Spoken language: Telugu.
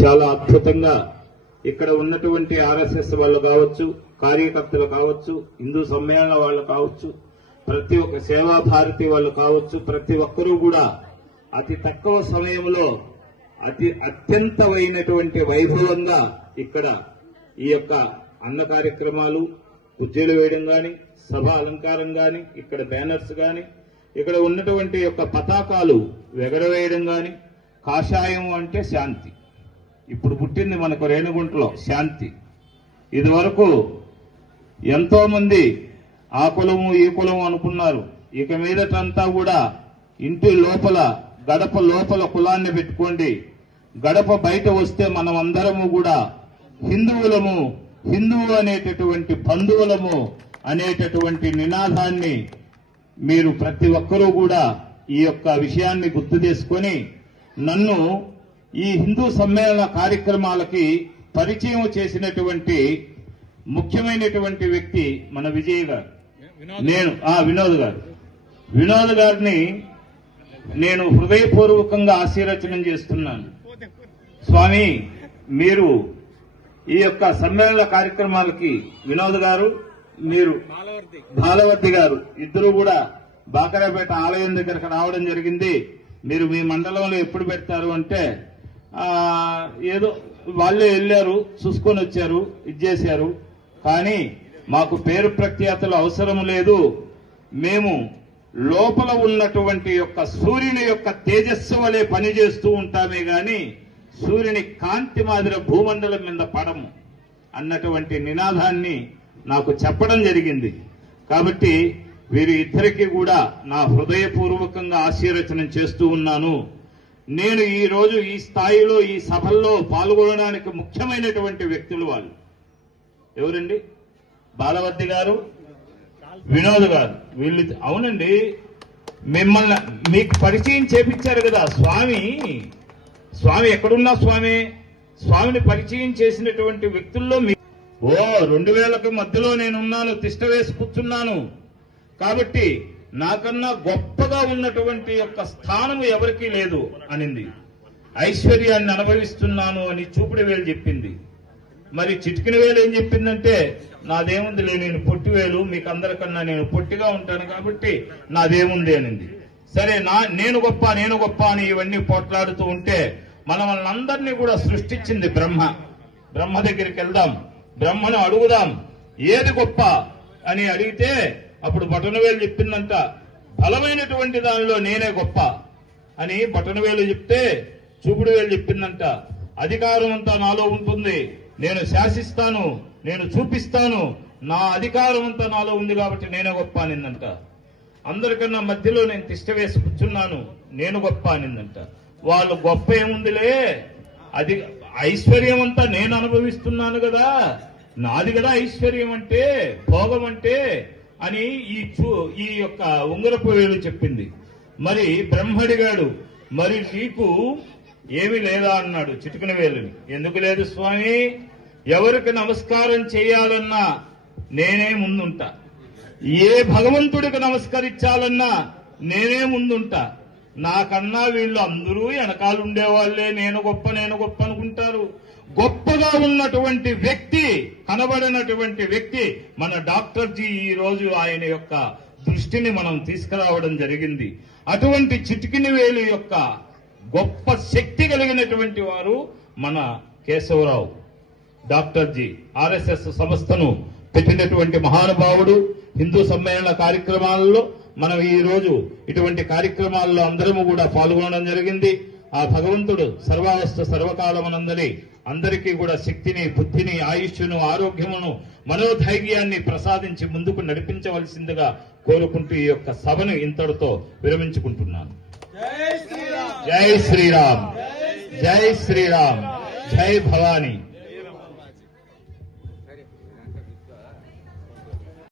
చాలా అద్భుతంగా ఇక్కడ ఉన్నటువంటి ఆర్ఎస్ఎస్ వాళ్ళు కావచ్చు, కార్యకర్తలు కావచ్చు, హిందూ సమ్మేళన వాళ్ళు కావచ్చు, ప్రతి ఒక్క సేవా భారతి వాళ్ళు కావచ్చు, ప్రతి ఒక్కరూ కూడా అతి తక్కువ సమయంలో అత్యంతమైనటువంటి వైభవంగా ఇక్కడ ఈ యొక్క అన్న కార్యక్రమాలు, ఉజ్జలు వేయడం గాని, సభ అలంకారం గాని, ఇక్కడ బ్యానర్స్ గాని, ఇక్కడ ఉన్నటువంటి యొక్క పతాకాలు ఎగరవేయడం గాని, కాషాయం అంటే శాంతి. ఇప్పుడు పుట్టింది మనకు రేణిగుంటలో శాంతి. ఇది వరకు ఎంతో మంది ఆ కులము ఈ కులము అనుకున్నారు. ఇక మీదటంతా కూడా ఇంటి లోపల గడప లోపల కులాన్ని పెట్టుకోండి, గడప బయట వస్తే మనం అందరము కూడా హిందువులము, హిందువు అనేటటువంటి బంధువులము అనేటటువంటి నినాదాన్ని మీరు ప్రతి ఒక్కరూ కూడా ఈ యొక్క విషయాన్ని గుర్తు చేసుకొని నన్ను ఈ హిందూ సమ్మేళన కార్యక్రమాలకి పరిచయం చేసినటువంటి ముఖ్యమైనటువంటి వ్యక్తి మన విజయ్ గారు. వినోద్ గారిని నేను హృదయపూర్వకంగా ఆశీర్వచనం చేస్తున్నాను. స్వామి, మీరు ఈ యొక్క సమ్మేళన కార్యక్రమాలకి వినోద్ గారు, మీరు బాలవర్తి గారు ఇద్దరు కూడా బాకరాపేట ఆలయం దగ్గరకు రావడం జరిగింది. మీరు మీ మండలంలో ఎప్పుడు పెడతారు అంటే ఏదో వాళ్ళే వెళ్ళారు, చూసుకొని వచ్చారు, ఇచ్చేశారు. కానీ మాకు పేరు ప్రఖ్యాతలు అవసరం లేదు. మేము లోపల ఉన్నటువంటి యొక్క సూర్యుని యొక్క తేజస్సు వలె పనిచేస్తూ ఉంటామే గాని సూర్యుని కాంతి మాదిరి భూమండలం మీద పడము అన్నటువంటి నినాదాన్ని నాకు చెప్పడం జరిగింది. కాబట్టి వీరి ఇద్దరికి కూడా నా హృదయపూర్వకంగా ఆశీర్వచనం చేస్తూ ఉన్నాను. నేను ఈ రోజు ఈ స్థాయిలో ఈ సభల్లో పాల్గొనడానికి ముఖ్యమైనటువంటి వ్యక్తులు వాళ్ళు ఎవరండి? బాలవర్తి గారు, వినోద్ గారు. వీళ్ళు అవునండి, మిమ్మల్ని మీకు పరిచయం చేపించారు కదా స్వామి. స్వామి ఎక్కడున్నా స్వామిని పరిచయం చేసినటువంటి వ్యక్తుల్లో 2000కి మధ్యలో నేనున్నాను, తిష్ట వేసి కూర్చున్నాను. కాబట్టి నాకన్నా గొప్పగా ఉన్నటువంటి యొక్క స్థానం ఎవరికీ లేదు అనింది. ఐశ్వర్యాన్ని అనుభవిస్తున్నాను అని చూపుడు వేలు చెప్పింది. మరి చిటికిన వేలు ఏం చెప్పిందంటే నాదేముంది లే, నేను పొట్టి వేలు, మీకు అందరికన్నా నేను పొట్టిగా ఉంటాను కాబట్టి నాదేముంది అనింది. సరే, నేను గొప్ప అని ఇవన్నీ పోట్లాడుతూ ఉంటే మనల్ని అందరినీ కూడా సృష్టించింది బ్రహ్మ దగ్గరికి వెళ్దాం, బ్రహ్మను అడుగుదాం ఏది గొప్ప అని అడిగితే అప్పుడు బటనవేలు చెప్పిందంట, బలమైనటువంటి దానిలో నేనే గొప్ప అని బటనవేలు చెప్తే చూపుడు వేలు చెప్పిందంట, అధికారం అంతా నాలో ఉంటుంది, నేను శాసిస్తాను, నేను చూపిస్తాను, నా అధికారం అంతా నాలో ఉంది కాబట్టి నేనే గొప్ప అనిందంట. అందరికన్నా మధ్యలో నేను తిష్ట వేసి కూర్చున్నాను, నేను గొప్ప అనిందంట. వాళ్ళు గొప్ప ఏముందిలే, అది ఐశ్వర్యం అంతా నేను అనుభవిస్తున్నాను కదా, నాది కదా ఐశ్వర్యం అంటే, భోగం అంటే అని ఈ యొక్క ఉంగరపు వేలు చెప్పింది. మరి బ్రహ్మడిగాడు, మరి నీకు ఏమీ లేదా అన్నాడు చిటికిన వేలుని. ఎందుకు లేదు స్వామి, ఎవరికి నమస్కారం చేయాలన్నా నేనే ముందుంటా, ఏ భగవంతుడికి నమస్కరించాలన్నా నేనే ముందుంటా, నాకన్నా వీళ్ళు అందరూ వెనకాలుండేవాళ్లే, నేను గొప్ప అనుకుంటారు. గొప్పగా ఉన్నటువంటి వ్యక్తి, కనబడినటువంటి వ్యక్తి మన డాక్టర్ జీ. ఈ రోజు ఆయన యొక్క దృష్టిని మనం తీసుకురావడం జరిగింది. అటువంటి చిటికిన వేలు యొక్క గొప్ప శక్తి కలిగినటువంటి వారు మన కేశవరావు డాక్టర్ జీ. ఆర్ఎస్ఎస్ సంస్థను పెట్టినటువంటి మహానుభావుడు. హిందూ సమ్మేళన కార్యక్రమాలలో మనం ఈ రోజు ఇటువంటి కార్యక్రమాల్లో అందరము కూడా పాల్గొనడం జరిగింది. ఆ భగవంతుడు సర్వావస్థ సర్వకాలమనందని అందరికీ కూడా శక్తిని, బుద్ధిని, ఆయుష్ను, ఆరోగ్యమును, మనోధైర్యాన్ని ప్రసాదించి ముందుకు నడిపించవలసిందిగా కోరుకుంటూ ఈ యొక్క సభను ఇంతటితో విరమించుకుంటున్నాను. జై శ్రీరామ్, జై శ్రీరామ్, జై భవానీ.